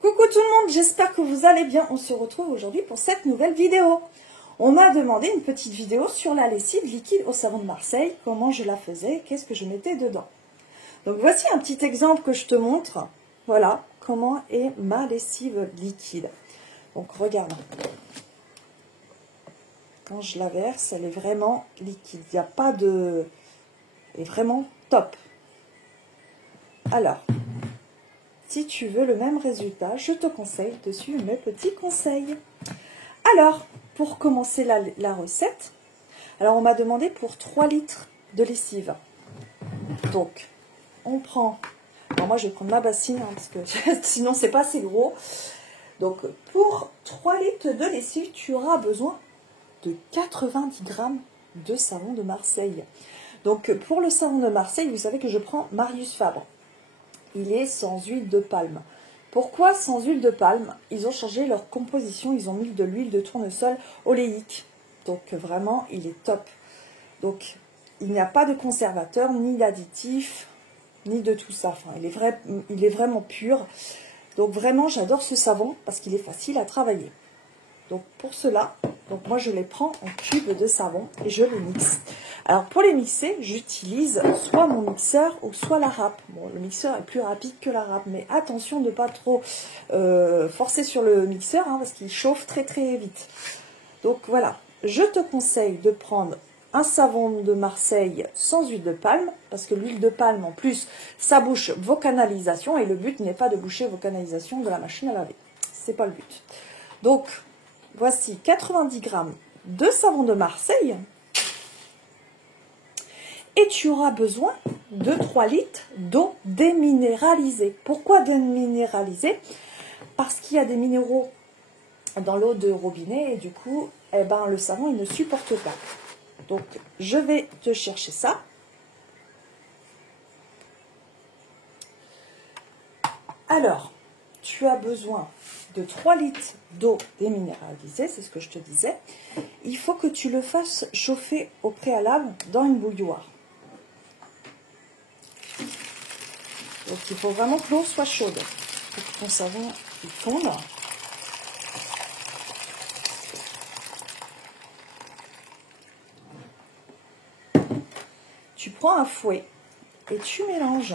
Coucou tout le monde, j'espère que vous allez bien. On se retrouve aujourd'hui pour cette nouvelle vidéo. On m'a demandé une petite vidéo sur la lessive liquide au savon de Marseille, comment je la faisais, qu'est-ce que je mettais dedans. Donc voici un petit exemple que je te montre. Voilà comment est ma lessive liquide. Donc regarde, quand je la verse, elle est vraiment liquide. Il n'y a pas de... Elle est vraiment top. Alors, si tu veux le même résultat, je te conseille de suivre mes petits conseils. Alors, pour commencer la recette, alors on m'a demandé pour 3 litres de lessive. Donc, on prend... Alors moi, je vais prendre ma bassine, hein, parce que sinon, c'est pas assez gros. Donc, pour 3 litres de lessive, tu auras besoin de 90 grammes de savon de Marseille. Donc, pour le savon de Marseille, vous savez que je prends Marius Fabre. Il est sans huile de palme. Pourquoi sans huile de palme? Ils ont changé leur composition, ils ont mis de l'huile de tournesol oléique. Donc vraiment, il est top. Donc, il n'y a pas de conservateur, ni d'additif, ni de tout ça. Enfin, il est vraiment pur. Donc vraiment, j'adore ce savon parce qu'il est facile à travailler. Donc pour cela, moi je les prends en cubes de savon et je les mixe. Alors pour les mixer, j'utilise soit mon mixeur ou soit la râpe. Bon, le mixeur est plus rapide que la râpe, mais attention de ne pas trop forcer sur le mixeur, hein, parce qu'il chauffe très très vite. Donc voilà, je te conseille de prendre un savon de Marseille sans huile de palme, parce que l'huile de palme en plus, ça bouche vos canalisations et le but n'est pas de boucher vos canalisations de la machine à laver. C'est pas le but. Donc voici 90 grammes de savon de Marseille. Et tu auras besoin de 3 litres d'eau déminéralisée. Pourquoi déminéralisée? Parce qu'il y a des minéraux dans l'eau de robinet et du coup, eh ben, le savon il ne supporte pas. Donc, je vais te chercher ça. Alors, tu as besoin de 3 litres d'eau déminéralisée, c'est ce que je te disais. Il faut que tu le fasses chauffer au préalable dans une bouilloire. Donc il faut vraiment que l'eau soit chaude pour que ton savon fonde. Tu prends un fouet et tu mélanges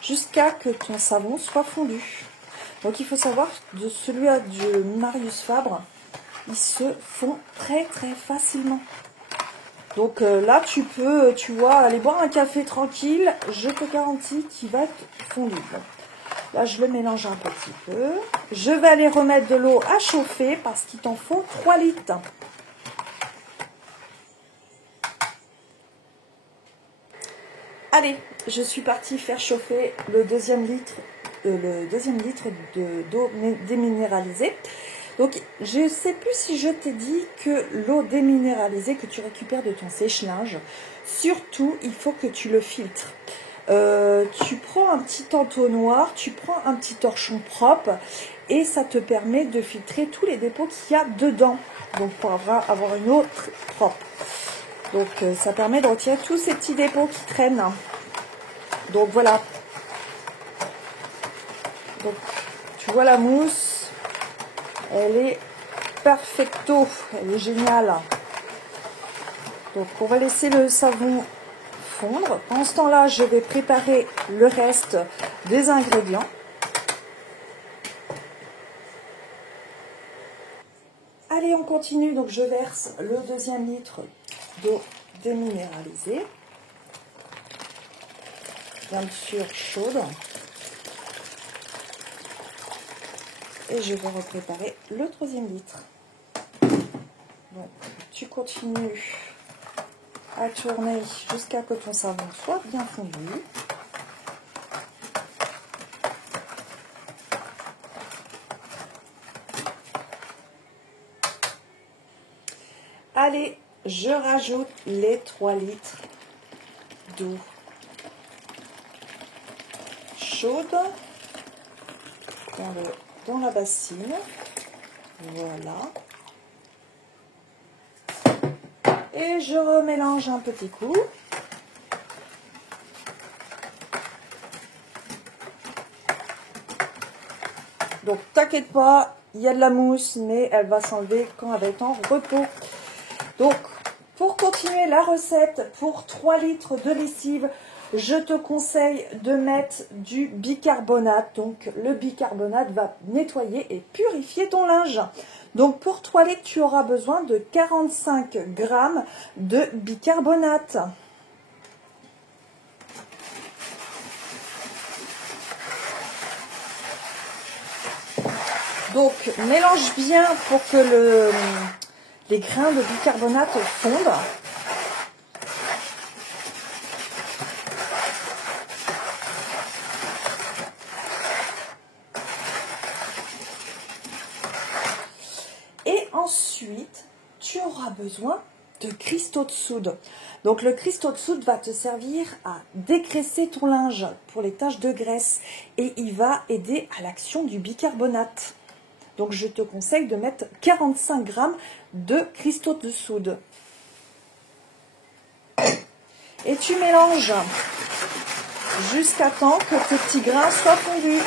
jusqu'à que ton savon soit fondu. Donc il faut savoir de celui de Marius Fabre, il se fond très très facilement. Donc là tu peux, tu vois, aller boire un café tranquille, je te garantis qu'il va être fondu. Là je le mélange un petit peu. Je vais aller remettre de l'eau à chauffer parce qu'il t'en faut 3 litres. Allez, je suis partie faire chauffer le deuxième litre d'eau déminéralisée. Donc, je ne sais plus si je t'ai dit que l'eau déminéralisée que tu récupères de ton sèche-linge, surtout, il faut que tu le filtres. Tu prends un petit entonnoir, tu prends un petit torchon propre et ça te permet de filtrer tous les dépôts qu'il y a dedans. Donc, pour avoir une eau propre. Donc, ça permet de retirer tous ces petits dépôts qui traînent. Donc, voilà. Donc, tu vois la mousse. Elle est perfecto, elle est géniale. Donc on va laisser le savon fondre. Pendant ce temps-là, je vais préparer le reste des ingrédients. Allez, on continue. Donc je verse le deuxième litre d'eau déminéralisée. Bien sûr chaude. Et je vais repréparer le troisième litre. Donc, tu continues à tourner jusqu'à ce que ton savon soit bien fondu. Allez, je rajoute les 3 litres d'eau chaude dans la bassine. Voilà. Et je remélange un petit coup. Donc, t'inquiète pas, il y a de la mousse, mais elle va s'enlever quand elle va être en repos. Donc, pour continuer la recette, pour 3 litres de lessive, je te conseille de mettre du bicarbonate. Donc, le bicarbonate va nettoyer et purifier ton linge. Donc, pour 3 litres, tu auras besoin de 45 grammes de bicarbonate. Donc, mélange bien pour que les grains de bicarbonate fondent. Et ensuite, tu auras besoin de cristaux de soude. Donc, le cristaux de soude va te servir à dégraisser ton linge pour les taches de graisse et il va aider à l'action du bicarbonate. Donc, je te conseille de mettre 45 grammes de cristaux de soude. Et tu mélanges jusqu'à temps que tes petits grains soient fondus.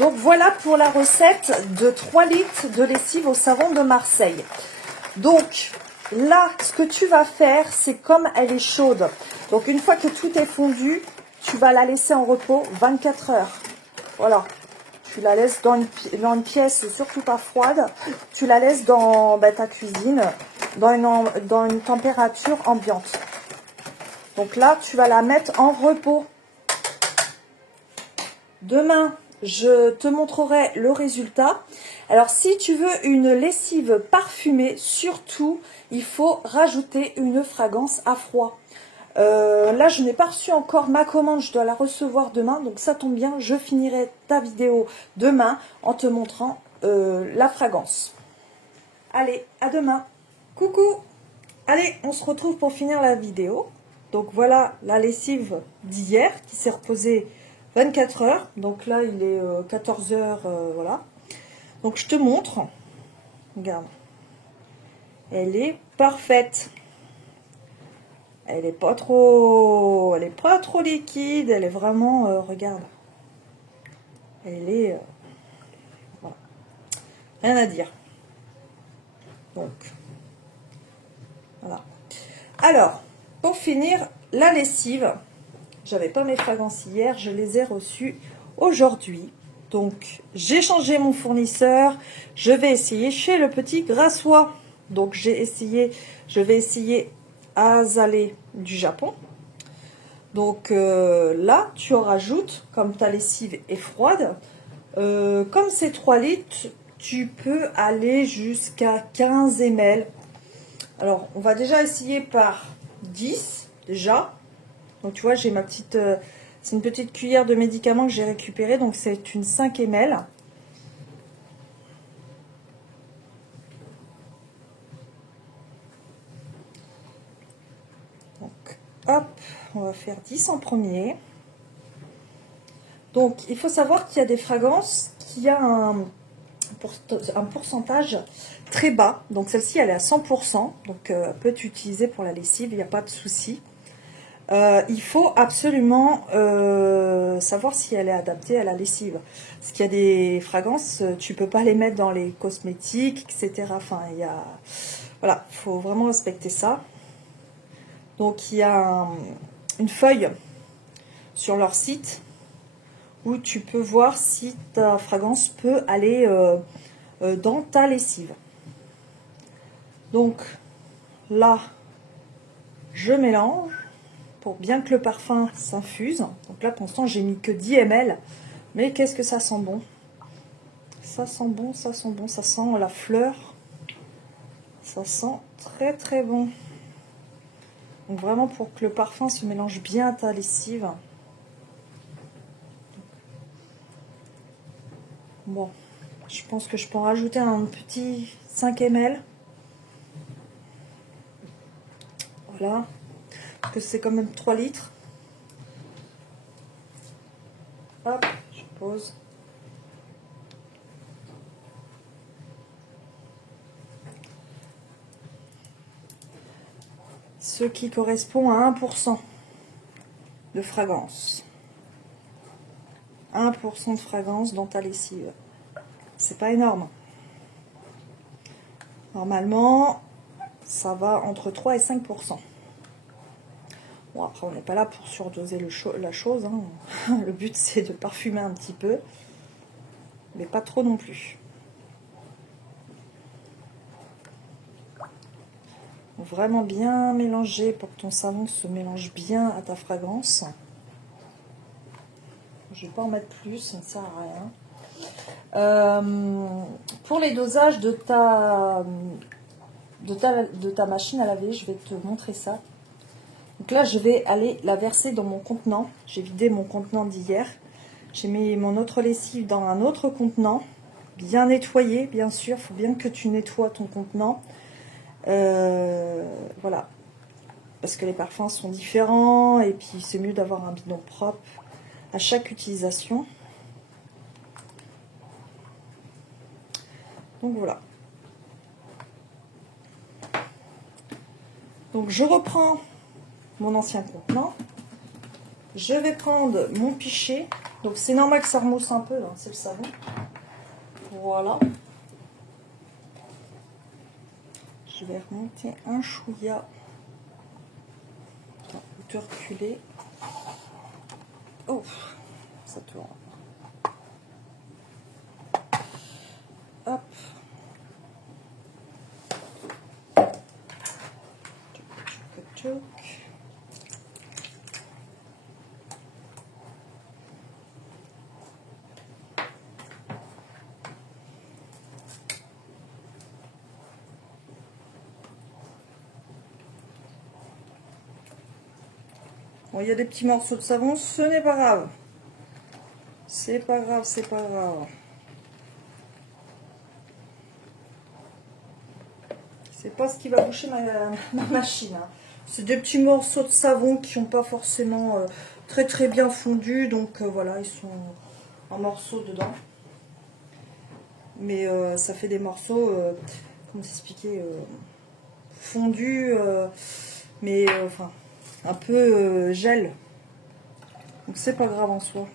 Donc, voilà pour la recette de 3 litres de lessive au savon de Marseille. Donc, là, ce que tu vas faire, c'est comme elle est chaude. Donc, une fois que tout est fondu, tu vas la laisser en repos 24 heures. Voilà. Tu la laisses dans une pièce surtout pas froide. Tu la laisses dans ta cuisine, dans une température ambiante. Donc là, tu vas la mettre en repos. Demain, je te montrerai le résultat. Alors, si tu veux une lessive parfumée, surtout, il faut rajouter une fragrance à froid. Là, je n'ai pas reçu encore ma commande, je dois la recevoir demain. Donc, ça tombe bien, je finirai ta vidéo demain en te montrant la fragrance. Allez, à demain. Coucou. Allez, on se retrouve pour finir la vidéo. Donc, voilà la lessive d'hier qui s'est reposée 24 heures. Donc là, il est 14 heures, voilà. Donc, je te montre. Regarde. Elle est parfaite. Elle est pas trop liquide. Elle est vraiment, regarde. Elle est, voilà. Rien à dire. Donc, voilà. Alors, pour finir, la lessive. J'avais pas mes fragrances hier, je les ai reçues aujourd'hui. Donc, j'ai changé mon fournisseur. Je vais essayer chez le petit Grassois. Donc, je vais essayer Azalée du Japon. Donc, là, tu en rajoutes, comme ta lessive est froide. Comme c'est 3 litres, tu peux aller jusqu'à 15 ml. Alors, on va déjà essayer par 10, déjà. Donc, tu vois, j'ai ma petite... c'est une petite cuillère de médicaments que j'ai récupérée. Donc, c'est une 5 ml. Donc, hop, on va faire 10 en premier. Donc, il faut savoir qu'il y a des fragrances qui a un pourcentage très bas. Donc, celle-ci, elle est à 100%. Donc, elle peut être utilisée pour la lessive, il n'y a pas de souci. Il faut absolument savoir si elle est adaptée à la lessive. Parce qu'il y a des fragrances, tu peux pas les mettre dans les cosmétiques, etc. Enfin, il y a... Voilà, il faut vraiment respecter ça. Donc, il y a une feuille sur leur site où tu peux voir si ta fragrance peut aller dans ta lessive. Donc, là, je mélange pour bien que le parfum s'infuse. Donc là, pour l'instant, j'ai mis que 10 ml. Mais qu'est-ce que ça sent bon. Ça sent bon, ça sent bon. Ça sent la fleur. Ça sent très très bon. Donc vraiment pour que le parfum se mélange bien à ta lessive. Bon, je pense que je peux en rajouter un petit 5 ml. là, parce que c'est quand même 3 litres. Hop, je pose. Ce qui correspond à 1% de fragrance. 1% de fragrance dans ta lessive. C'est pas énorme. Normalement, ça va entre 3 et 5%. Bon, après, on n'est pas là pour surdoser la chose. Hein. Le but, c'est de parfumer un petit peu. Mais pas trop non plus. Vraiment bien mélanger pour que ton savon se mélange bien à ta fragrance. Je ne vais pas en mettre plus, ça ne sert à rien. Pour les dosages de ta machine à laver, je vais te montrer ça. Donc là, je vais aller la verser dans mon contenant. J'ai vidé mon contenant d'hier. J'ai mis mon autre lessive dans un autre contenant. Bien nettoyé, bien sûr. Il faut bien que tu nettoies ton contenant. Voilà. Parce que les parfums sont différents. Et puis, c'est mieux d'avoir un bidon propre à chaque utilisation. Donc, voilà. Donc, je reprends mon ancien contenant. Je vais prendre mon pichet. Donc c'est normal que ça remousse un peu, hein, c'est le savon. Voilà. Je vais remonter un chouïa. Attends, te reculer. Oh, ça tourne. Hop. Bon, il y a des petits morceaux de savon, ce n'est pas grave. C'est pas grave, c'est pas grave. C'est pas ce qui va boucher ma machine. Hein. C'est des petits morceaux de savon qui n'ont pas forcément très bien fondu. Donc voilà, ils sont en morceaux dedans. Mais ça fait des morceaux, comment t'expliquer, fondus, mais enfin, un peu gel. Donc c'est pas grave en soi.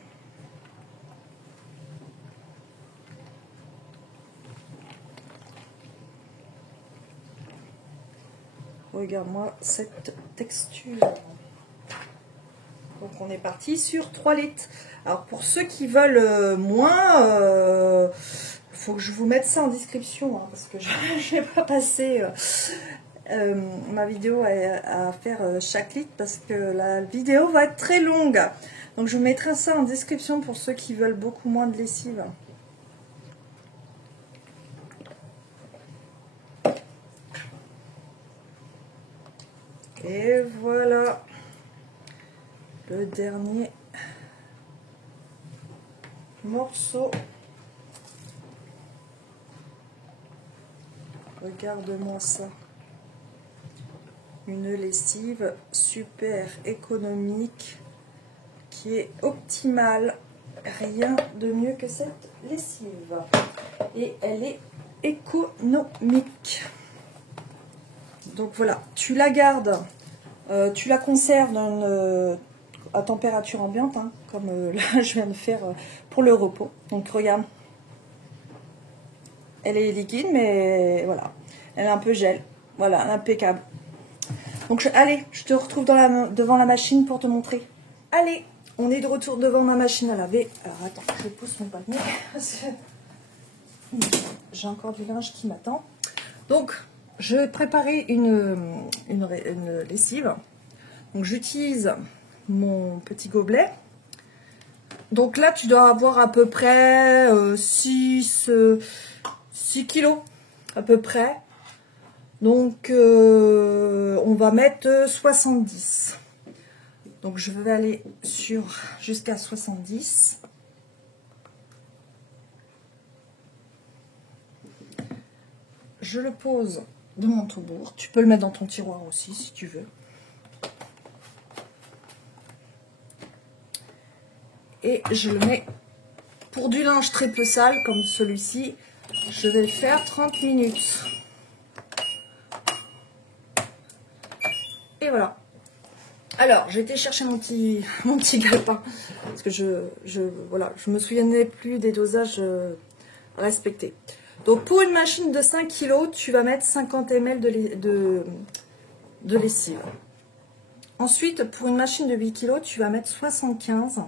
Regarde-moi cette texture. Donc on est parti sur 3 litres. Alors pour ceux qui veulent moins, faut que je vous mette ça en description, hein, parce que je ne vais pas passer ma vidéo à faire chaque litre, parce que la vidéo va être très longue. Donc je vous mettrai ça en description pour ceux qui veulent beaucoup moins de lessive. Et voilà le dernier morceau. Regarde-moi ça. Une lessive super économique qui est optimale. Rien de mieux que cette lessive. Et elle est économique. Donc voilà, tu la gardes, tu la conserves à température ambiante, hein, comme là je viens de faire pour le repos. Donc regarde, elle est liquide, mais voilà, elle est un peu gel. Voilà, impeccable. Donc allez, je te retrouve devant la machine pour te montrer. Allez, on est de retour devant ma machine à laver. Alors attends, je pousse mon panier. J'ai encore du linge qui m'attend. Donc, je vais préparer une lessive. Donc, j'utilise mon petit gobelet. Donc là, tu dois avoir à peu près 6 kilos, à peu près. Donc, on va mettre 70. Donc, je vais aller jusqu'à 70. Je le pose dans mon toubour. Tu peux le mettre dans ton tiroir aussi si tu veux. Et je le mets pour du linge très peu sale comme celui-ci. Je vais le faire 30 minutes. Et voilà. Alors, j'ai été chercher mon petit galpin. Parce que je me souvenais plus des dosages respectés. Donc, pour une machine de 5 kg, tu vas mettre 50 ml de lessive. Ensuite, pour une machine de 8 kg, tu vas mettre 75.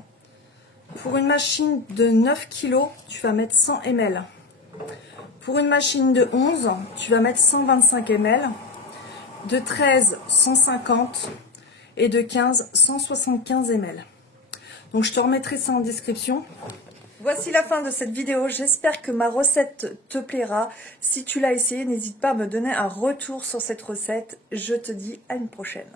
Pour une machine de 9 kg, tu vas mettre 100 ml. Pour une machine de 11, tu vas mettre 125 ml. De 13, 150. Et de 15, 175 ml. Donc je te remettrai ça en description. Voici la fin de cette vidéo. J'espère que ma recette te plaira. Si tu l'as essayé, n'hésite pas à me donner un retour sur cette recette. Je te dis à une prochaine.